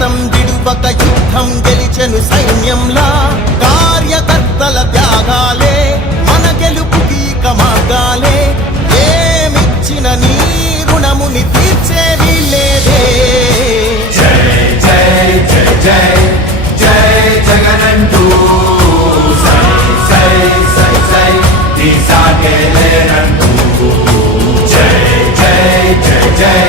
సతతం విడువక యుద్ధం గెలిచెను సైన్యంలా కార్యకర్తల త్యాగాలే మన గెలుపుకి మార్గాలే ఏమిచ్చిన నీ రుణముని తీర్చేది లేదే జై జై జై జై జై జగనంటూ సై సై సై సై నీ సాగే లేనంటూ జై జై జై జై